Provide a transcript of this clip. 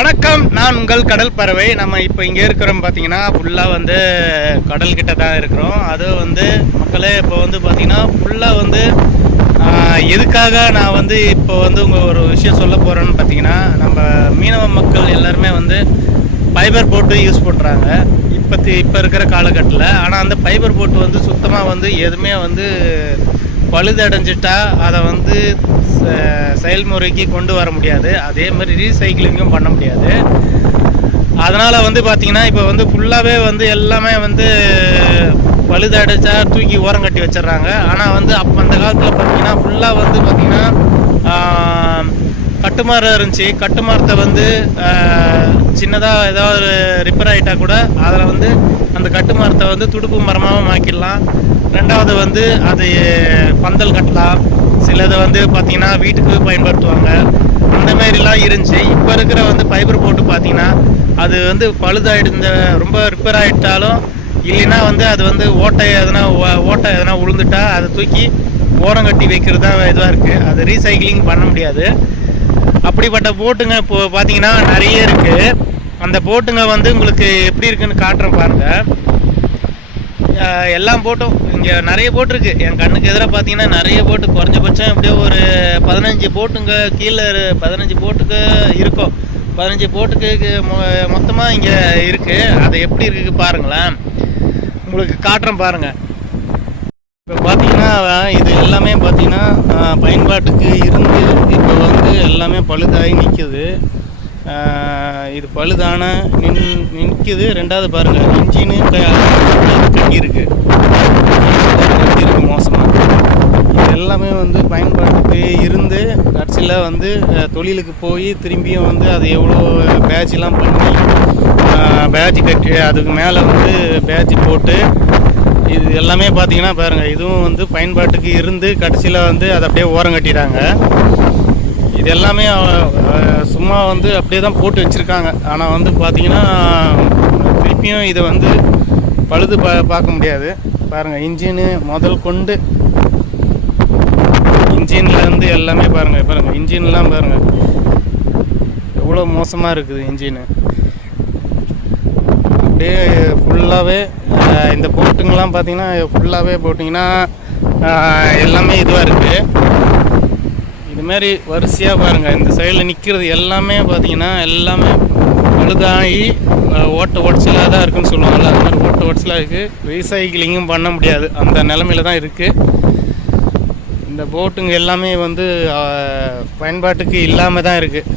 வணக்கம் நான் உங்கள் கடல் பறவை. நம்ம இப்போ இங்கே இருக்கிறோம் பார்த்தீங்கன்னா ஃபுல்லாக வந்து கடல் கிட்ட தான் இருக்கிறோம். அது வந்து மக்களே இப்போ வந்து பார்த்தீங்கன்னா ஃபுல்லாக வந்து எதுக்காக நான் வந்து இப்போ வந்து உங்கள் ஒரு விஷயம் சொல்ல போகிறேன்னு பார்த்தீங்கன்னா நம்ம மீனவ மக்கள் எல்லாருமே வந்து ஃபைபர் போட்டு யூஸ் பண்ணுறாங்க இப்போ இப்போ இருக்கிற காலகட்டத்தில். ஆனால் அந்த ஃபைபர் போட்டு வந்து சுத்தமாக வந்து எதுவுமே வந்து பழுதடைஞ்சிட்டா அதை வந்து ச- செயல்முறைக்கு கொண்டு வர முடியாது. அதே மாதிரி ரீசைக்கிளிங்கும் பண்ண முடியாது. அதனால் வந்து பார்த்திங்கன்னா இப்போ வந்து ஃபுல்லாகவே வந்து எல்லாமே வந்து பழுதடைச்சா தூக்கி ஓரம் கட்டி வச்சிடுறாங்க. ஆனால் வந்து அப்போ அந்த காலத்தில் பார்த்திங்கன்னா ஃபுல்லாக வந்து பார்த்திங்கன்னா கட்டுமரம் இருந்துச்சு. கட்டுமரத்தை வந்து சின்னதாக ஏதாவது ரிப்பேர் ஆகிட்டால் கூட அதில் வந்து அந்த கட்டுமரத்தை வந்து துடுப்பு மரமாகவும் மாக்கிடலாம். ரெண்டாவது வந்து அது பந்தல் கட்டலாம். சிலதை வந்து பார்த்தீங்கன்னா வீட்டுக்கு பயன்படுத்துவாங்க. அந்த மாதிரிலாம் இருந்துச்சு. இப்போ இருக்கிற வந்து ஃபைபர் போட்டு பார்த்தீங்கன்னா அது வந்து பழுதாயிடுந்த ரொம்ப ரிப்பேர் ஆகிட்டாலும் இல்லைன்னா வந்து அது வந்து ஓட்டை எதனா ஓ- ஓட்டை எதனா உளுந்துட்டா அதை தூக்கி ஓரம் கட்டி வைக்கிறது தான் இதுவாக இருக்குது அது ரீசைக்கிளிங் பண்ண முடியாது. அப்படிப்பட்ட போட்டுங்க இப்போ பார்த்தீங்கன்னா நிறைய இருக்குது அந்த போட்டுங்க வந்து உங்களுக்கு எப்படி இருக்குன்னு காட்டுறேன் பாருங்கள் எல்லாம் போட்டும். இங்கே நிறைய போட் இருக்கு. என் கண்ணுக்கு எதிராக பார்த்தீங்கன்னா நிறைய போட்டு குறைஞ்சபட்சம் எப்படியோ ஒரு பதினஞ்சு போட்டுங்க கீழே பதினஞ்சு போட்டுக்கு இருக்கும். பதினஞ்சு போட்டுக்கு மொத்தமாக இங்கே இருக்குது அது எப்படி இருக்கு பாருங்களேன். உங்களுக்கு காட்டுறேன் பாருங்கள் இப்போ பார்த்தீங்கன்னா இது எல்லாமே பார்த்தீங்கன்னா பயன் பயன்பாட்டுக்கு இருந்து இப்போ வந்து எல்லாமே பழுதாகி நிற்குது. இது பழுதான நின் நிற்குது. ரெண்டாவது பாருங்கள் இன்ஜினு கட்டி இருக்கு மோசமாக இது எல்லாமே வந்து பயன்பாட்டுக்கு இருந்து கடைசியில் வந்து தொழிலுக்கு போய் திரும்பியும் வந்து அது எவ்வளோ பேட்ச்லாம் பண்ணி பேட்ச் கட்டி அதுக்கு மேலே வந்து பேட்ச் போட்டு இது எல்லாமே பார்த்தீங்கன்னா பாருங்கள் இதுவும் வந்து பயன்பாட்டுக்கு இருந்து கடைசியில் வந்து அதை அப்படியே ஓரம் கட்டிட்டாங்க. இது எல்லாமே சும்மா வந்து அப்படியே தான் போட்டு வச்சுருக்காங்க. ஆனால் வந்து பார்த்தீங்கன்னா திருப்பியும் இதை வந்து பழுது பா பார்க்க முடியாது. பாருங்கள் இன்ஜினு முதல் கொண்டு. இன்ஜின்லேருந்து எல்லாமே பாருங்கள் பாருங்கள் இன்ஜின்லாம் பாருங்கள் எவ்வளோ மோசமாக இருக்குது இன்ஜினு. அப்படியே ஃபுல்லாகவே இந்த போட்டுங்கெல்லாம் பார்த்தீங்கன்னா ஃபுல்லாகவே போட்டிங்கன்னா எல்லாமே இதுவாக இருக்குது இது மாதிரி வரிசையாக பாருங்கள் இந்த சைடில் நிற்கிறது எல்லாமே பார்த்தீங்கன்னா எல்லாமே பழுதாகி ஓட்ட உடச்சலாக தான் இருக்குன்னு சொல்லுவாங்கல்ல அது மாதிரி ஓட்ட உடச்சலாக இருக்குது ரீசைக்கிளிங்கும் பண்ண முடியாது. அந்த நிலமையில தான் இருக்குது இந்த போட்டுங்க எல்லாமே வந்து பயன்பாட்டுக்கு இல்லாமல் தான் இருக்குது